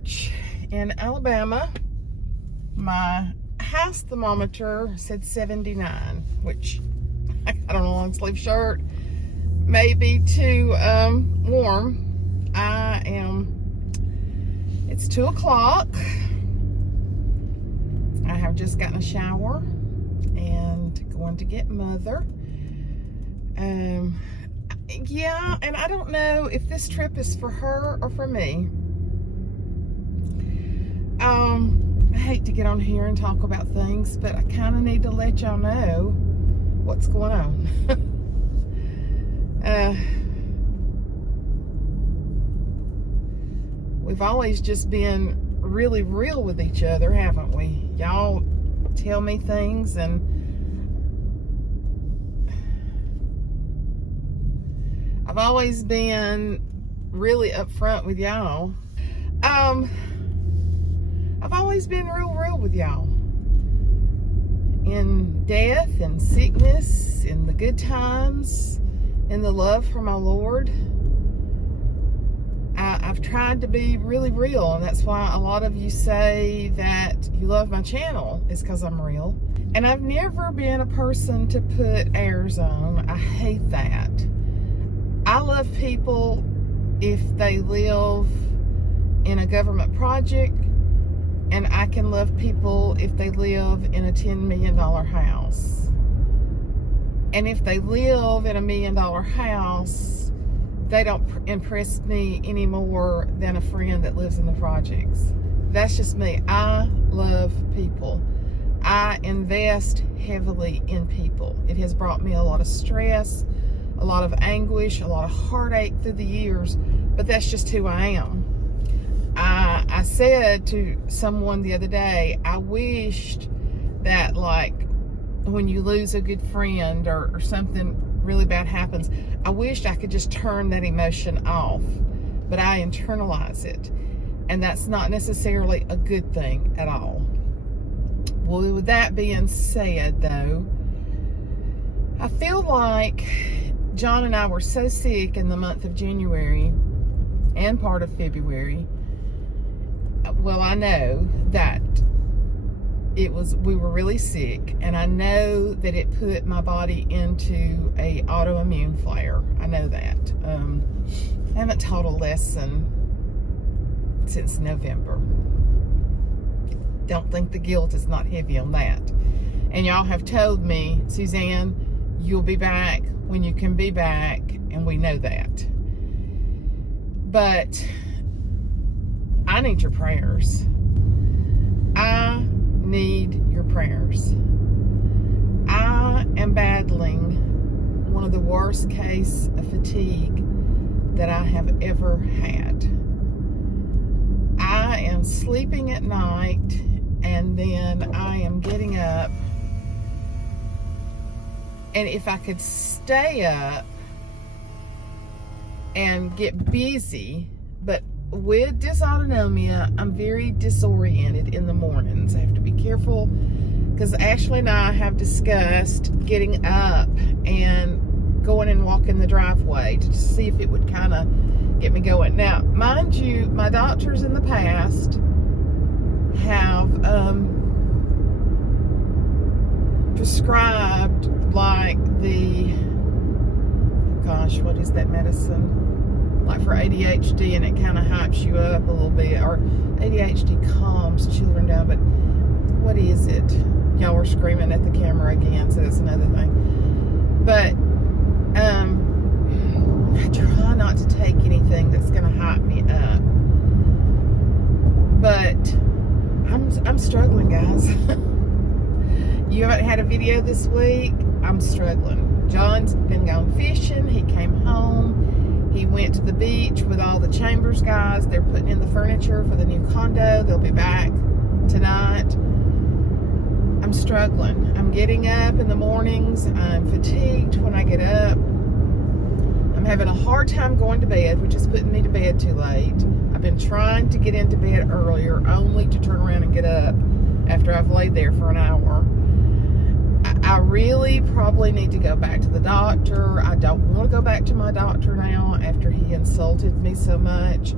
March in Alabama. My house thermometer said 79, which I got on a long sleeve shirt. Maybe too warm. It's 2 o'clock. I have just gotten a shower and going to get Mother. Yeah, and I don't know if this trip is for her or for me. I hate to get on here and talk about things, but I kind of need to let y'all know what's going on. We've always just been really real with each other, haven't we? Y'all tell me things, and I've always been really upfront with y'all. I've always been real with y'all. In death and sickness, in the good times, in the love for my Lord. I've tried to be really real, and that's why a lot of you say that you love my channel, is because I'm real. And I've never been a person to put airs on. I hate that. I love people if they live in a government project, and I can love people if they live in a $10 million house. And if they live in a $1 million house, they don't impress me any more than a friend that lives in the projects. That's just me. I love people. I invest heavily in people. It has brought me a lot of stress, a lot of anguish, a lot of heartache through the years, but that's just who I am. I said to someone the other day, I wished that, like, when you lose a good friend or something really bad happens, I wished I could just turn that emotion off, but I internalize it, and that's not necessarily a good thing at all. Well, with that being said, though, I feel like John and I were so sick in the month of January and part of February. Well, I know that we were really sick, and I know that it put my body into a autoimmune flare. I know that. I haven't taught a lesson since November. Don't think the guilt is not heavy on that. And y'all have told me, Suzanne, you'll be back when you can be back, and we know that. But I need your prayers. I need your prayers. I am battling one of the worst case of fatigue that I have ever had. I am sleeping at night, and then I am getting up, and if I could stay up and get busy, but with dysautonomia, I'm very disoriented in the mornings. I have to be careful, because Ashley and I have discussed getting up and going and walking the driveway to see if it would kind of get me going. Now, mind you, my doctors in the past have prescribed, like, what is that medicine? Like for ADHD, and it kind of hypes you up a little bit, or ADHD calms children down, but what is it? Y'all were screaming at the camera again, so that's another thing. But I try not to take anything that's going to hype me up, but I'm struggling, guys. You haven't had a video this week. I'm struggling. John's been gone fishing. He came home. He went to the beach with all the Chambers guys. They're putting in the furniture for the new condo. They'll be back tonight. I'm struggling. I'm getting up in the mornings. I'm fatigued when I get up. I'm having a hard time going to bed, which is putting me to bed too late. I've been trying to get into bed earlier, only to turn around and get up after I've laid there for an hour. I really probably need to go back to the doctor. I don't want to go back to my doctor now after he insulted me so much.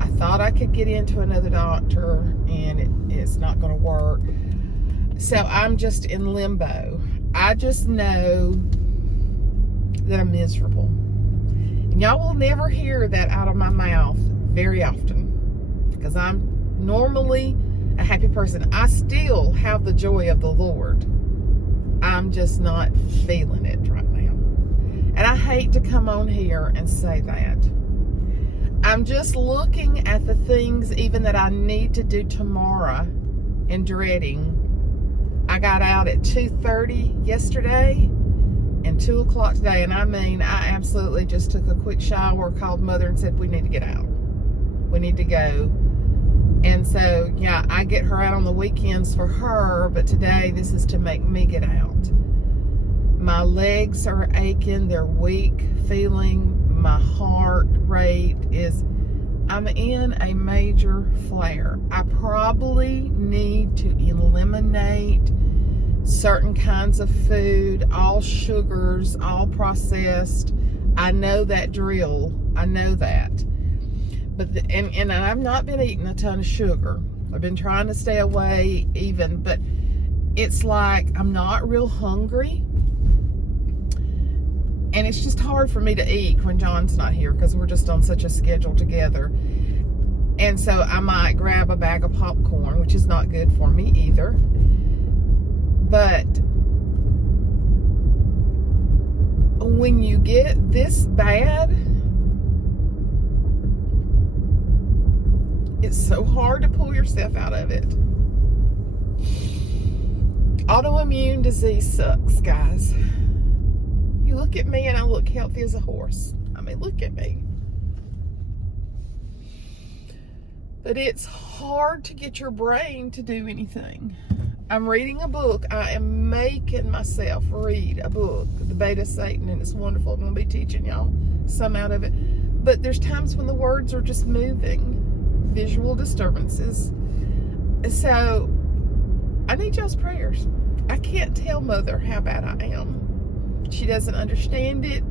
I thought I could get into another doctor, and it's not going to work. So I'm just in limbo. I just know that I'm miserable. And y'all will never hear that out of my mouth very often, because I'm normally a happy person. I still have the joy of the Lord. I'm just not feeling it right now. And I hate to come on here and say that. I'm just looking at the things even that I need to do tomorrow and dreading. I got out at 2:30 yesterday and 2 o'clock today. And I mean, I absolutely just took a quick shower, called Mother and said, we need to get out. We need to go. And so, yeah, I get her out on the weekends for her, but today this is to make me get out. My legs are aching, they're weak feeling. My heart rate is, I'm in a major flare. I probably need to eliminate certain kinds of food, all sugars, all processed. I know that drill. I know that. But and I've not been eating a ton of sugar. I've been trying to stay away even, but it's like I'm not real hungry. And it's just hard for me to eat when John's not here, because we're just on such a schedule together. And so I might grab a bag of popcorn, which is not good for me either. But when you get this bad, it's so hard to pull yourself out of it. Autoimmune disease sucks, guys. You look at me and I look healthy as a horse. I mean, look at me. But it's hard to get your brain to do anything. I'm reading a book. I am making myself read a book, The Beta Satan, and it's wonderful. I'm going to be teaching y'all some out of it. But there's times when the words are just moving, visual disturbances. So I need y'all's prayers. I can't tell Mother how bad I am. She doesn't understand it.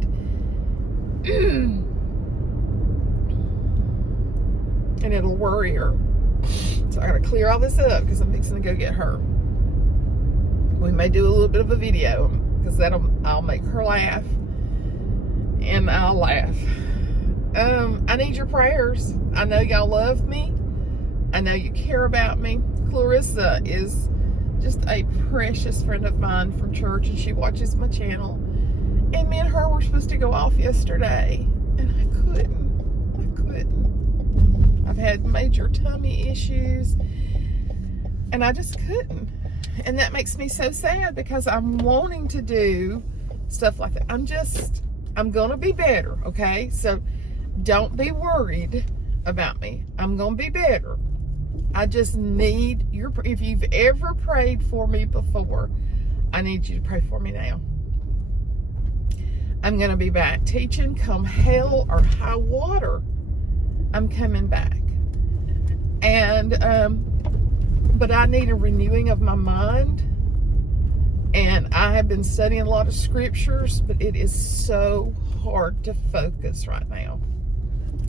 And it'll worry her. So I gotta clear all this up because I'm fixing to go get her. We may do a little bit of a video because I'll make her laugh and I'll laugh. I need your prayers. I know y'all love me. I know you care about me. Clarissa is just a precious friend of mine from church, and she watches my channel. And me and her were supposed to go off yesterday, and I couldn't. I've had major tummy issues, and I just couldn't. And that makes me so sad because I'm wanting to do stuff like that. I'm gonna be better, okay? So don't be worried about me. I'm gonna be better. I just need if you've ever prayed for me before, I need you to pray for me now. I'm going to be back teaching come hell or high water. I'm coming back. And, but I need a renewing of my mind. And I have been studying a lot of scriptures, but it is so hard to focus right now.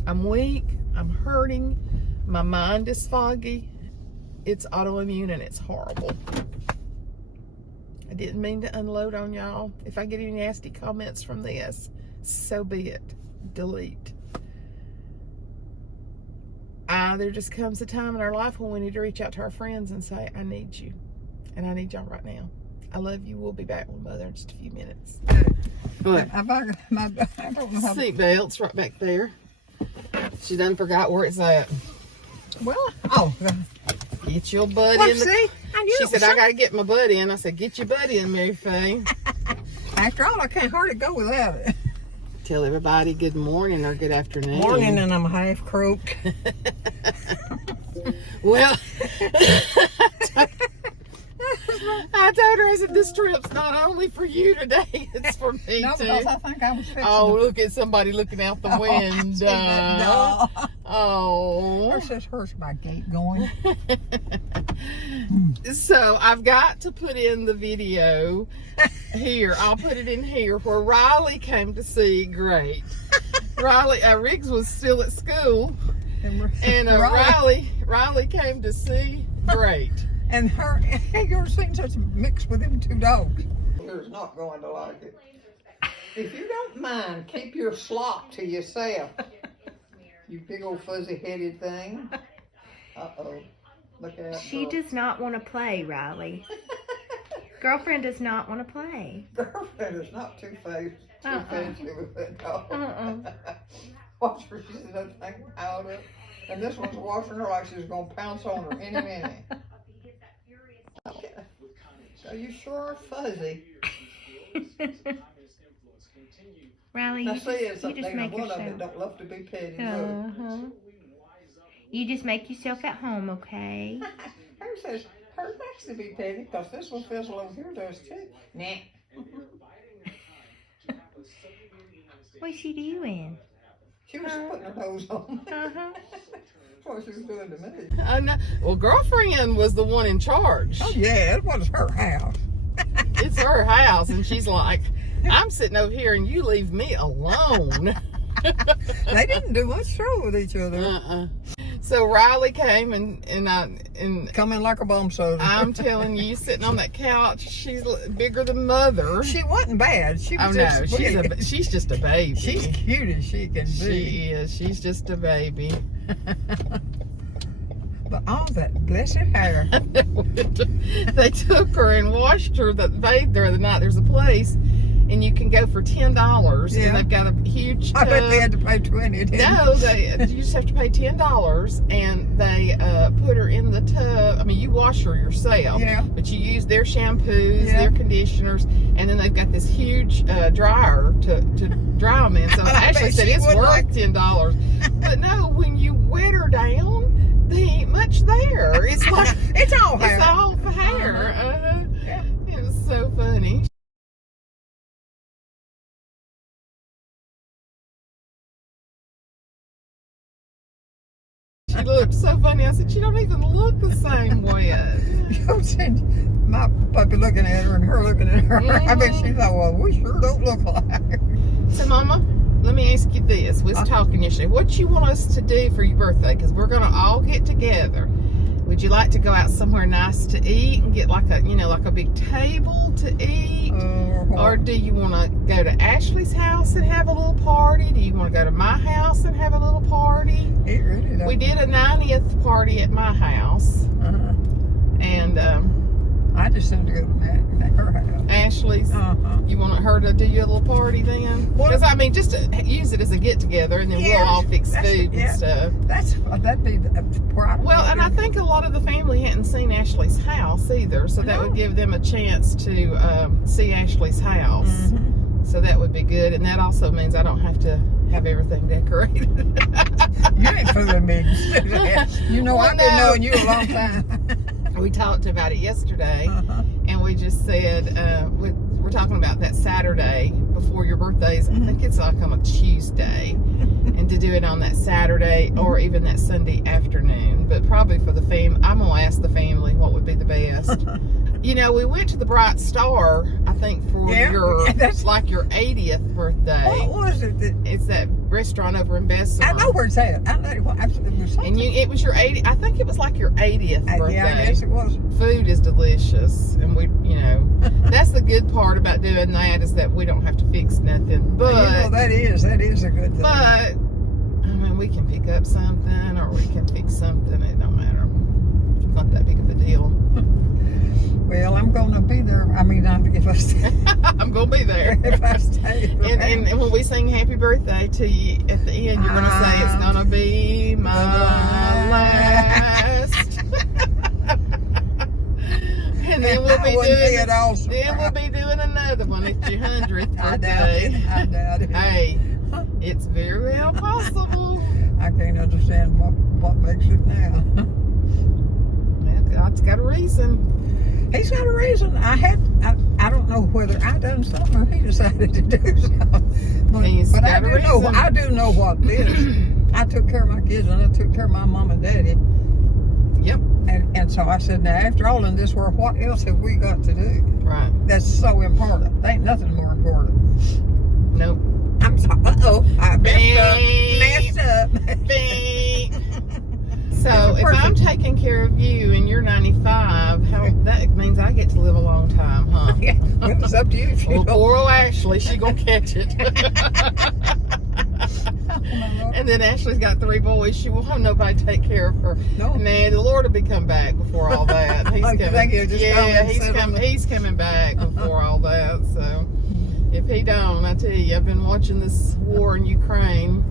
I'm weak. I'm hurting. My mind is foggy. It's autoimmune and it's horrible. I didn't mean to unload on y'all. If I get any nasty comments from this, so be it. Delete. There just comes a time in our life when we need to reach out to our friends and say, I need you. And I need y'all right now. I love you. We'll be back with Mother in just a few minutes. What? I don't know how Seat belt's right back there. She done forgot where it's at. Well, oh. Get your butt Well, in the... see? I knew She it said, was I got to get my butt in. I said, get your butt in, Mary Faye. After all, I can't hardly go without it. Tell everybody good morning or good afternoon. Morning, and I'm half croaked. Well, I told her, I said, this trip's not only for you today, it's for me No, too. because I think I was fixing Oh, look at somebody looking out the window. Oh. Hers my gate going. So I've got to put in the video here. I'll put it in here where Riley came to see. Great. Riley, Riggs was still at school. And Riley came to see. Great. And her, you ever seen such a mix with them two dogs? You're not going to like it. If you don't mind, keep your slop to yourself. You big old fuzzy-headed thing. Uh-oh. Look out. She does not want to play, Riley. Girlfriend does not want to play. Girlfriend is not too-faced. Too-fancy with that dog. Watch her, she's that thing out of. And this one's watching her like she's going to pounce on her any minute. Okay. So you sure are fuzzy. Riley, Now, you just make one of yourself. them don't love to be petted. You just make yourself at home, okay? Her says, her likes to be petted because this one feels over here does too. Nah. What's she doing? She was putting her nose on. That's what she was doing to me. I know. Well, girlfriend was the one in charge. Oh yeah, it was her house. It's her house, and she's like, I'm sitting over here, and you leave me alone. They didn't do much trouble with each other. So Riley came and Coming like a bomb soldier. I'm telling you, sitting on that couch, she's bigger than Mother. She wasn't bad. She was no, just she's just a baby. She's cute as she can be. She is. She's just a baby. But all that blessed hair. They took her and washed her, bathed her the night. There's a place, and you can go for $10. Yeah. And they've got a huge tub. I bet they had to pay $20. No, you just have to pay $10, and they put her in the tub. I mean, you wash her yourself, Yeah. but you use their shampoos, Yeah. their conditioners, and then they've got this huge dryer to dry them in. So I Ashley bet said she it's would worth like- $10. But no, when you wet her down, there ain't much there. It's like It's all hair. it's all hair. Yeah. It was so funny. She looked so funny. I said, she don't even look the same way. You've seen my puppy looking at her and her looking at her. I bet she thought, well, we sure don't look alike. So, Mama, let me ask you this. We was talking yesterday. What you want us to do for your birthday? Because we're going to all get together. Would you like to go out somewhere nice to eat and get like a big table to eat? Or do you want to go to Ashley's house and have a little party? Do you want to go to my house and have a little party? It really don't. We did a 90th party at my house. And I just seem to go to her house. Ashley's. You want her to do you a little party then? Because I mean, just to use it as a get together, and then we'll all fix food and stuff. That'd be where I Well, and I think a lot of the family hadn't seen Ashley's house either, so that would give them a chance to see Ashley's house. So that would be good, and that also means I don't have to have everything decorated. You ain't fooling me. You know, I've been knowing you a long time. We talked about it yesterday, and we just said we're talking about that Saturday before your birthdays. I think it's like on a Tuesday, and to do it on that Saturday or even that Sunday afternoon. But probably for the I'm gonna ask the family what would be the best. You know, we went to the Bright Star, I think, for your 80th birthday. What was it? It's that restaurant over in Bessemer. I know where it's at. I know what absolutely was something. And it was your 80th. I think it was like your 80th birthday. Yeah, I guess it was. Food is delicious, and that's the good part about doing that is that we don't have to fix nothing. But that is a good thing. But I mean, we can pick up something or we can fix something. It don't matter. It's not that big of a deal. Well, I'm gonna be there. I mean, if I stay. I'm gonna be there. If I stay. And when we sing happy birthday to you at the end, you're gonna say it's gonna be my last. And then we'll be doing another one at your 100th birthday. I doubt it. Hey, it's very well possible. I can't understand what makes it now. Well, God's got a reason. He's got a reason. I don't know whether I done something or he decided to do something. He's But got a reason. I do know what it is. I took care of my kids and I took care of my mom and daddy. Yep. And so I said, now after all in this world, what else have we got to do? Right. That's so important. There ain't nothing more important. Nope. I'm sorry. Uh-oh. I messed Beep. up. Beep. So if I'm taking care of you and you're 95, that means I get to live a long time, huh? Yeah, well, it's up to you if you Well, don't. poor old Ashley, she gonna catch it. And then Ashley's got 3 boys. She won't have nobody to take care of her. No. Nah, the Lord will be come back before all that. He's Oh, you coming. think he'll just come Yeah, and sit on the- he's coming back before all that. So if he don't, I tell you, I've been watching this war in Ukraine.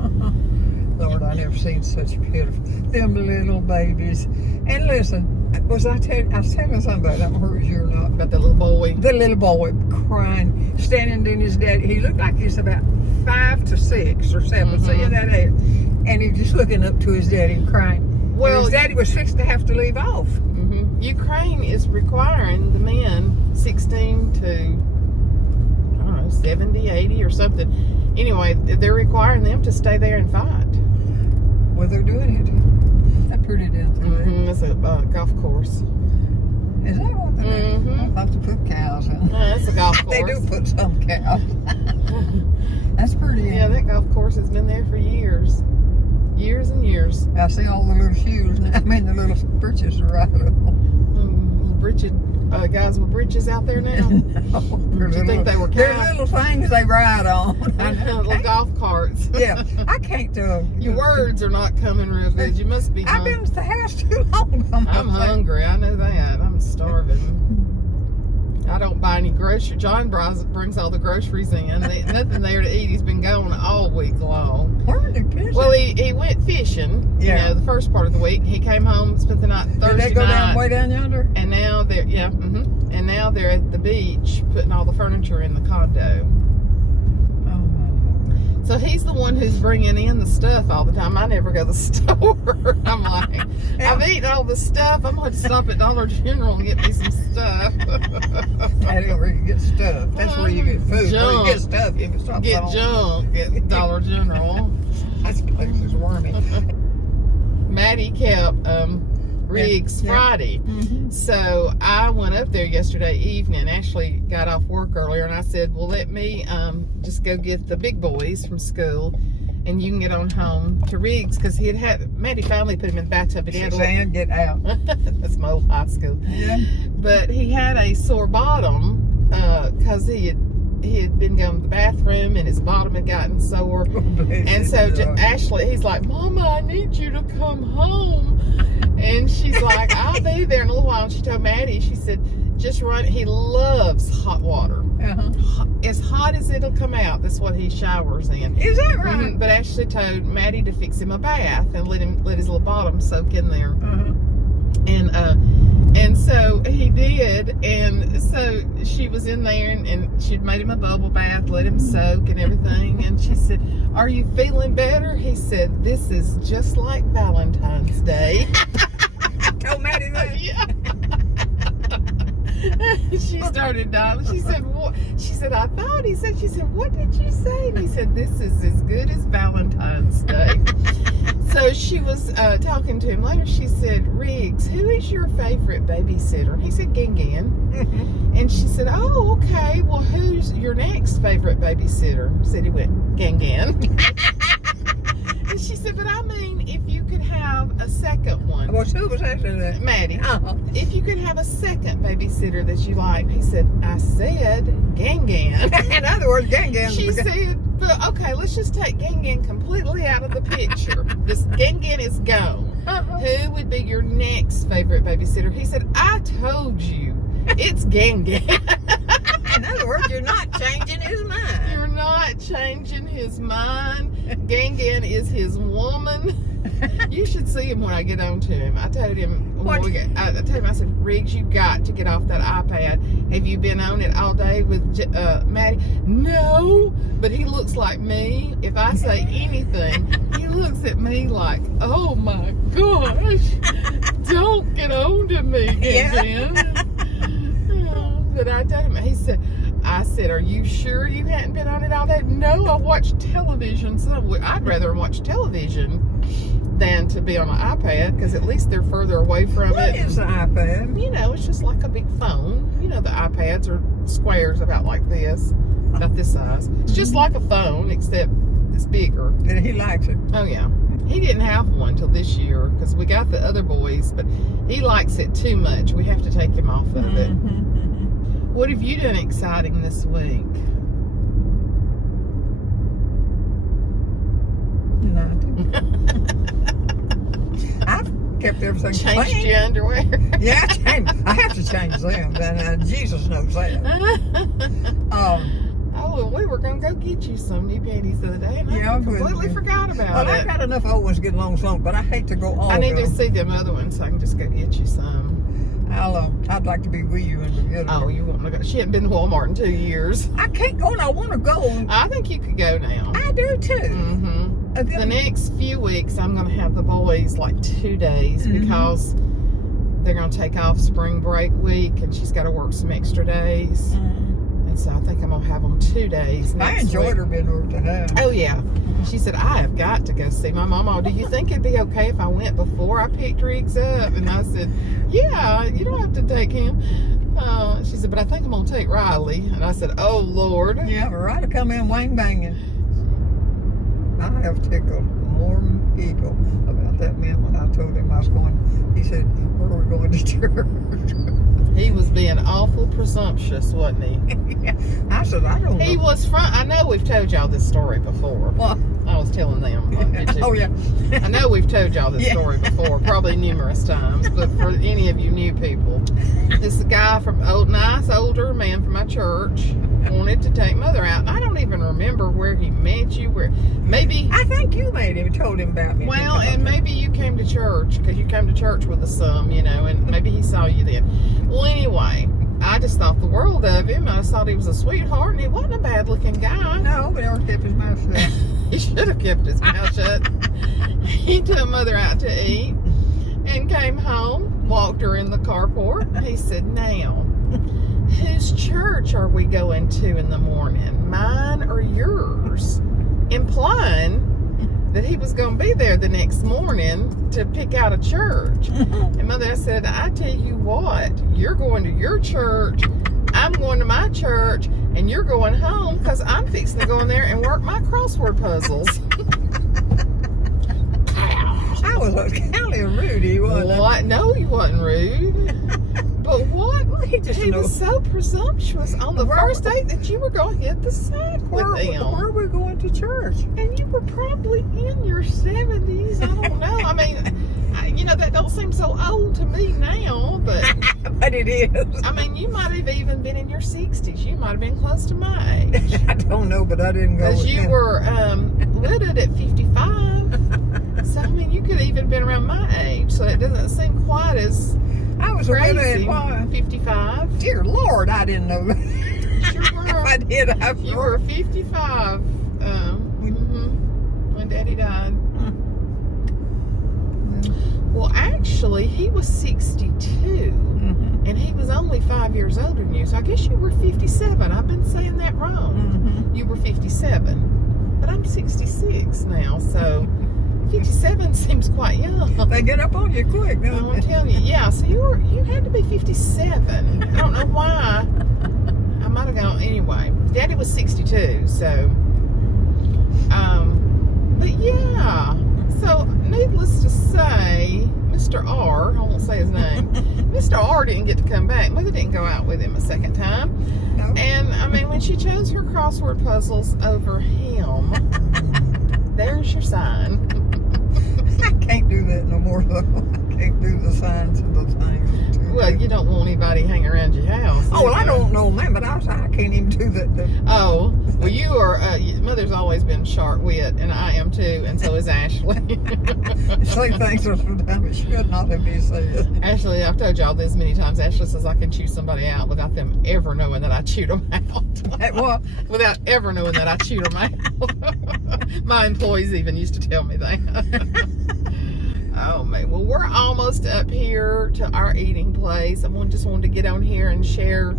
Lord, I never seen such beautiful, them little babies. And listen, I was telling somebody, I don't know if you or not, About the little boy. the little boy crying, standing in his dad. He looked like he's about 5 to 6 or 7, so yeah, that age. And he just looking up to his daddy and crying. Well, and his daddy was fixed to have to leave off. Ukraine is requiring the men 16 to, I don't know, 70, 80 or something. Anyway, they're requiring them to stay there and fight. Well, they're doing it. That's pretty down there. It's a golf course. Is that what they're doing? I thought to put cows in. It's a golf course. They do put some cows. That's pretty. Yeah, that golf course has been there for years. Years and years. I see all the little shoes. I mean, the little britches are right on. Britches, guys with britches out there now. Did you think they were They're cows? little things they ride on. Little golf carts. Yeah, I can't tell. Your words are not coming real good. You must be I've hungry. been to the house too long. I'm hungry. I know that. I'm starving. I don't buy any groceries. John brings all the groceries in. Nothing there to eat. He's been gone all week long. Where are they fishing? Well, he went fishing. Yeah. You know, the first part of the week. He came home, spent the night Thursday Did they go night. way down yonder? And now they're and now they're at the beach putting all the furniture in the condo. Oh my. So he's the one who's bringing in the stuff all the time. I never go to the store. I'm like, I've eaten all the stuff. I'm going to stop at Dollar General and get me some stuff. That's where you get stuff. That's where you get food. Where you get stuff. You can stop Get junk at Dollar General. This place is wormy. Maddie kept Riggs Friday. So I went up there yesterday evening. Ashley got off work earlier, and I said, well, let me just go get the big boys from school, and you can get on home to Riggs, because Maddie finally put him in the bathtub. But he had Suzanne, get out. That's my old high school. Yeah. But he had a sore bottom because he had been going to the bathroom and his bottom had gotten sore. And so Ashley, he's like, Mama, I need you to come home. And she's like, I'll be there in a little while. And she told Maddie, she said, just run. He loves hot water. As hot as it'll come out, that's what he showers in. Is that right? But Ashley told Maddie to fix him a bath and let his little bottom soak in there. And so he did, and so she was in there, and she'd made him a bubble bath, let him soak and everything, and she said, are you feeling better? He said, this is just like Valentine's Day. Told Maddie that? Yeah. She started dying. She said, what? She said, I thought. He said, she said, what did you say? And he said, this is as good as Valentine's Day. So she was talking to him later. She said, Riggs, who is your favorite babysitter? And he said, Gan Gan. And she said, oh, okay. Well, who's your next favorite babysitter? Said he went, Gan Gan. And she said, but I mean, if you could have a second one. Well, who was actually that? Maddie. If you could have a second babysitter that you like. He said, I said Gan Gan. In other words, Gan Gan. She said, but okay, let's just take Gan Gan completely out of the picture. This Gan Gan is gone. Who would be your next favorite babysitter? He said, I told you, it's Gan Gan. In other words, you're not changing his mind. You're not changing his mind. Gan Gan is his woman. You should see him when I get on to him. I told him, I told him, I said, Riggs, you got to get off that iPad. Have you been on it all day with Maddie? No, but he looks like me. If I say anything, he looks at me like, oh my gosh, don't get on to me, Gan Gan. But I told him, I said, are you sure you hadn't been on it all day? No, I watched television. So I'd rather watch television than to be on an iPad, because at least they're further away from it. What is an iPad? You know, it's just like a big phone. You know, the iPads are squares about like this, about this size. It's just like a phone, except it's bigger. And he likes it. Oh, yeah. He didn't have one till this year because we got the other boys, but he likes it too much. We have to take him off of it. What have you done exciting this week? Nothing. I've kept everything Changed clean. your underwear? Yeah, I have to change them. And Jesus knows that. Oh, well, we were going to go get you some new panties the other day, and Yeah, I I'm good. completely forgot about Well, it. I've got enough old ones to get along slump, but I hate to go all I need of to them. see them other ones so I can just go get you some. I'd like to be with you and get them. Oh, you want to go? She hadn't been to Walmart in 2 years. I can't go and I want to go. I think you could go now. I do too. Mm-hmm. And The then- next few weeks, I'm going to have the boys like 2 days because they're going to take off spring break week, and she's got to work some extra days. And so I think I'm going to have them 2 days next I enjoyed week. her being over to have. Oh, yeah. She said, I have got to go see my mama. Do you think it'd be okay if I went before I picked Riggs up? And I said, yeah, you don't have to take him. She said, but I think I'm going to take Riley. And I said, oh, Lord. Yeah, but right to come in wang banging. I have tickled more people about that man when I told him I was going. He said, where are we going to church? He was being awful presumptuous, wasn't he? I said, I don't He know. was I know we've told y'all this story before. What? I was telling them. Oh, yeah. I know we've told y'all this Yeah. story before, probably numerous times, but for any of you new people, this guy nice older man from my church wanted to take Mother out. And I don't even remember where he met you, maybe, I think you made him, told him about me. well, and maybe you came to church, because you came to church with us some, and maybe he saw you then. Well, anyway, I just thought the world of him. I just thought he was a sweetheart, and he wasn't a bad looking guy. No, but he always kept his mouth shut. He should have kept his mouth shut. He took Mother out to eat and came home, walked her in the carport. He said, now, whose church are we going to in the morning? Mine or yours? Implying that he was going to be there the next morning to pick out a church. And Mother said, I tell you what, you're going to your church, I'm going to my church, and you're going home because I'm fixing to go in there and work my crossword puzzles. I was kind of rude, he wasn't. What? No, he wasn't rude. But what? He just He knows. was so presumptuous on the first date that you were going to hit the sack with Where him. are we going to church? And you were probably in your 70s. I don't know. I mean, that don't seem so old to me now, but But it is. I mean, you might have even been in your 60s. You might have been close to my age. I don't know, but I didn't go Because with you him. were wedded at 55. So, I mean, you could have even been around my age. So it doesn't seem quite as I was a widow at crazy. why? 55. Dear Lord, I didn't know that. Sure If were. I did, I You were 55 when Daddy died. Well, actually, he was 62, and he was only 5 years older than you. So I guess you were 57. I've been saying that wrong. You were 57, but I'm 66 now, so 57 seems quite young. They get up on you quick, don't I'm they? telling you, yeah. So you had to be 57. I don't know why. I might have gone anyway. Daddy was 62, so. But yeah. So needless to say, Mr. R, I won't say his name. Mr. R didn't get to come back. Mother didn't go out with him a second time. No. And I mean, when she chose her crossword puzzles over him, there's your sign. I can't do that no more, though. I can't do the signs and the things. Well, you don't want anybody hanging around your house. Oh, well, I don't know, man, but I can't even do that. Oh, well, you are, Mother's always been sharp wit, and I am too, and so is Ashley. Say things are sometimes it should not have been said. Ashley, I've told y'all this many times. Ashley says I can chew somebody out without them ever knowing that I chewed them out. What? Without ever knowing that I chewed them out. My employees even used to tell me that. Oh, man. Well, we're almost up here to our eating place. I just wanted to get on here and share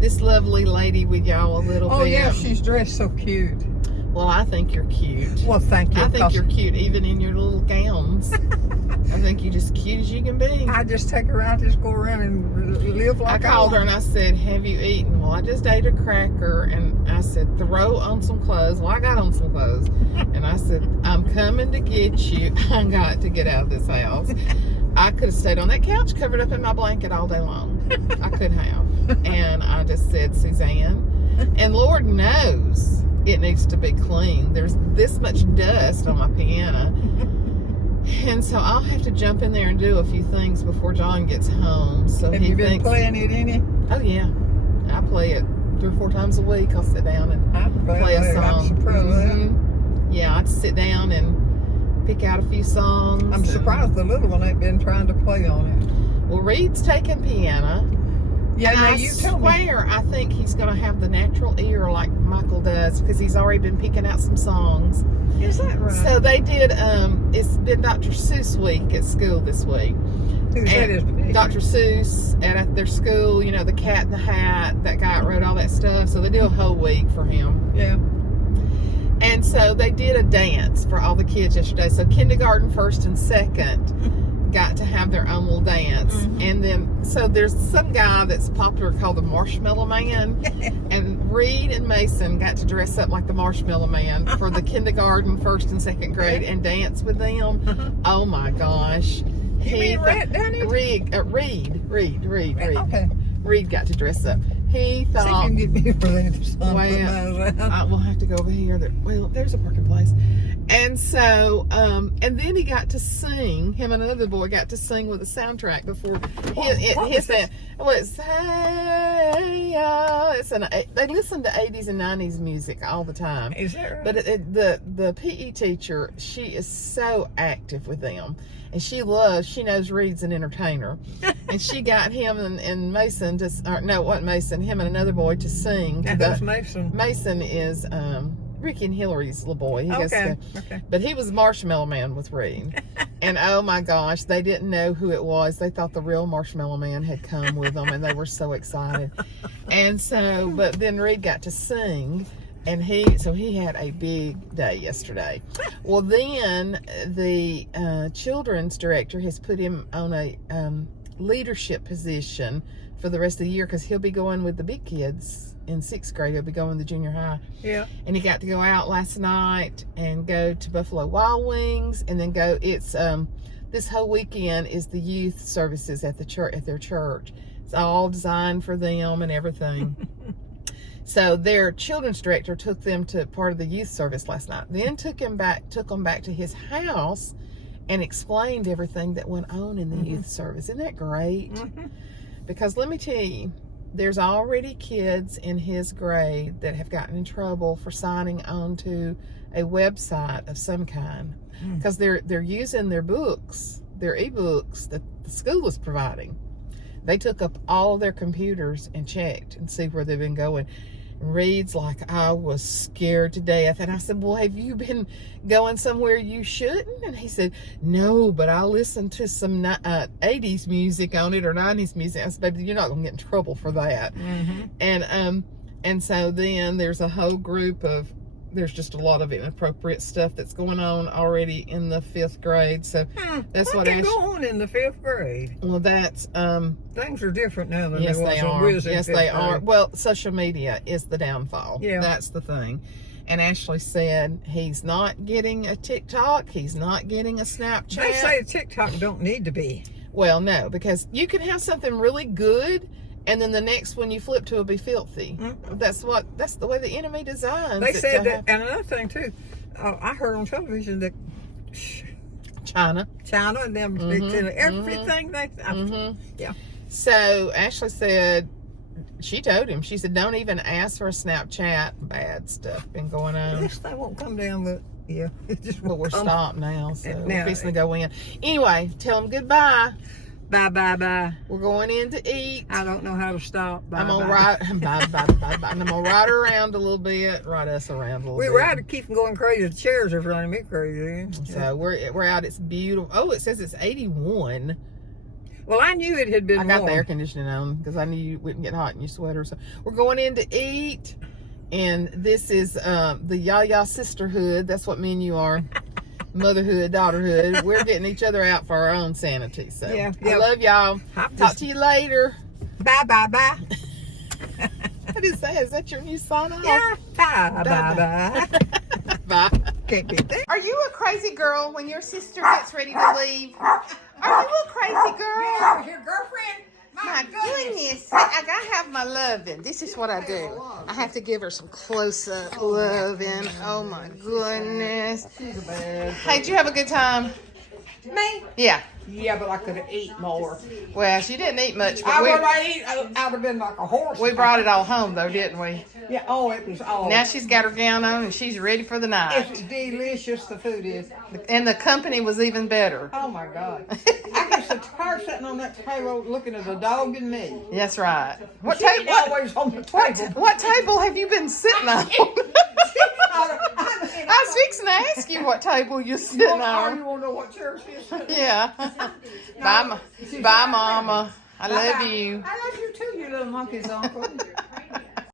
this lovely lady with y'all a little bit. Oh, yeah, she's dressed so cute. Well, I think you're cute. Well, thank you. I think you're cute even in your little gowns. I think you just cute as you can be. I just take her out, just go around and live like I called her and I said, have you eaten? Well, I just ate a cracker. And I said, throw on some clothes. Well, I got on some clothes. And I said, I'm coming to get you. I got to get out of this house. I could have stayed on that couch covered up in my blanket all day long. I could have. And I just said, Suzanne, and Lord knows it needs to be clean. There's this much dust on my piano. And so I'll have to jump in there and do a few things before John gets home. So Have you been playing it any? Oh yeah, I play it 3 or 4 times a week. I'll sit down and play a song. Yeah, I'd sit down and pick out a few songs. I'm surprised the little one ain't been trying to play on it. Well, Reed's taking piano. Yeah, and now I you tell me. swear I think he's going to have the natural ear like Michael does because he's already been picking out some songs. Is that right? So they did, it's been Dr. Seuss week at school this week. Who's that is? Dr. Seuss at their school, you know, the Cat in the Hat, that guy that wrote all that stuff. So they do a whole week for him. Yeah. And so they did a dance for all the kids yesterday. So kindergarten, first and second got to have their own little dance. And then, so there's some guy that's popular called the Marshmallow Man. And Reed and Mason got to dress up like the Marshmallow Man for the kindergarten, first and second grade and dance with them. Oh my gosh. You mean Red down here? Reed. Okay. Reed got to dress up. He thought, see if you can get me for that. well, we'll have to go over here. Well, there's a parking place. And so, and then he got to sing. Him and another boy got to sing with a soundtrack before his band. Well, it's they listen to 80s and 90s music all the time. Is that right? But the PE teacher, she is so active with them. And she knows Reed's an entertainer. And she got him and Mason him and another boy to sing. That's Mason. Mason is Ricky and Hillary's little boy. Okay. But he was Marshmallow Man with Reed. And oh my gosh, they didn't know who it was. They thought the real Marshmallow Man had come with them and they were so excited. And so, but then Reed got to sing. And he had a big day yesterday. Well, then the children's director has put him on a leadership position for the rest of the year because he'll be going with the big kids in 6th grade. He'll be going to junior high. Yeah. And he got to go out last night and go to Buffalo Wild Wings and then go. It's this whole weekend is the youth services at the church at their church. It's all designed for them and everything. So their children's director took them to part of the youth service last night. Then took them back to his house and explained everything that went on in the youth service. Isn't that great? Because let me tell you, there's already kids in his grade that have gotten in trouble for signing on to a website of some kind. Because they're using their books, their e-books that the school is providing. They took up all of their computers and checked and see where they've been going. Reed's like, I was scared to death. And I said, well, have you been going somewhere you shouldn't? And he said, no, but I listened to some 80s music on it or 90s music. I said, baby, you're not going to get in trouble for that. And so then there's a whole group of, there's just a lot of inappropriate stuff that's going on already in the 5th grade. So that's what can go on in the 5th grade. Well, that's things are different now than yes, they are. Yes, they are. Well, social media is the downfall. Yeah, that's the thing. And Ashley said he's not getting a TikTok. He's not getting a Snapchat. They say TikTok don't need to be. Well, no, because you can have something really good. And then the next one you flip to will be filthy. That's the way the enemy designs. They said that, and another thing too, I heard on television that China and them everything they yeah. So Ashley said, she told him, she said, don't even ask for a Snapchat. Bad stuff been going on. At least they won't come down, but yeah, it just but we're stopped now, so we're fixing to go in. Anyway, tell them goodbye. Bye. We're going in to eat. I don't know how to stop. Bye, I'm gonna ride. Bye. And I'm gonna ride her around a little bit. Ride us around a little bit. We ride to keep them going crazy. The chairs are running me crazy. So we're out. It's beautiful. Oh, it says it's 81. Well, I knew it had been. I got warm. the air conditioning on because I knew you wouldn't get hot in your sweater. So we're going in to eat, and this is the Yaya Sisterhood. That's what me and you are. motherhood, daughterhood. We're getting each other out for our own sanity. So Yeah, I love y'all. Talk to you later. Bye, bye, bye. What is that? Is that your new sign off? Yeah. Bye, bye, bye. Bye. Can't beat that. Are you a crazy girl when your sister gets ready to leave? Are you a crazy girl? Your girlfriend? My goodness. I gotta have my loving. This is what I do. I have to give her some close-up loving. Oh my goodness. She's a bad. Hey, did you have a good time? Me? Yeah. Yeah, but I could have eaten more. Well, she didn't eat much, I but would have eaten. I'd have been like a horse. we brought it all home though, didn't we? Yeah. Oh, it was all. Now she's got her gown on and she's ready for the night. It's delicious. The food is. And the company was even better. Oh my God. I get so tired sitting on that table looking at the dog and me. That's right. What She ain't table? always on the table. What table have you been sitting on? I was fixing to ask you what table you're sitting You on. want to know what chair she is sitting on? Yeah. Bye, Mama. I love you. I love you too, you little monkey's uncle.